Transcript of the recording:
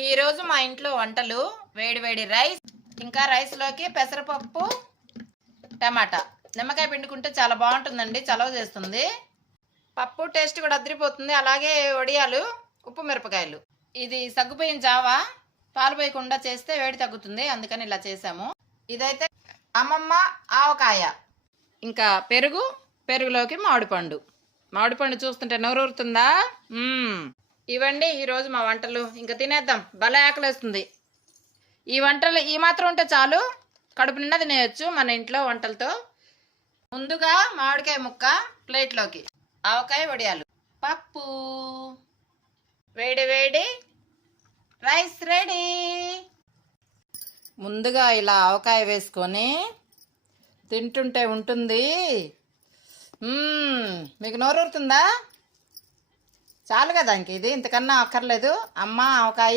ఈరోజు మా ఇంట్లో వంటలు వేడి వేడి రైస్, ఇంకా రైస్లోకి పెసరపప్పు, టమాటా, నిమ్మకాయ పిండుకుంటే చాలా బాగుంటుందండి, చలవ చేస్తుంది. పప్పు టేస్ట్ కూడా అదిరిపోతుంది. అలాగే వడియాలు, ఉప్పు మిరపకాయలు. ఇది సగ్గుపోయిన జావా, పాలు పోయకుండా చేస్తే వేడి తగ్గుతుంది, అందుకని ఇలా చేసాము. ఇదైతే అమ్మమ్మ ఆవకాయ, ఇంకా పెరుగులోకి మామిడిపండు చూస్తుంటే నోరూరుతుందా. ఇవండి ఈరోజు మా వంటలు. ఇంకా తినేద్దాం, భలే ఆకలేస్తుంది. ఈ వంటలు ఈ మాత్రం ఉంటే చాలు, కడుపు నిండా తినేయచ్చు మన ఇంట్లో వంటలతో. ముందుగా మామిడికాయ ముక్క ప్లేట్లోకి, ఆవకాయ, వడియాలు, పప్పు, వేడి వేడి రైస్ రెడీ. ముందుగా ఇలా ఆవకాయ వేసుకొని తింటుంటే ఉంటుంది. మీకు నోరూరుతుందా? చాలు కదా, ఇంక ఇది ఇంతకన్నా అక్కర్లేదు. అమ్మ ఆవకాయ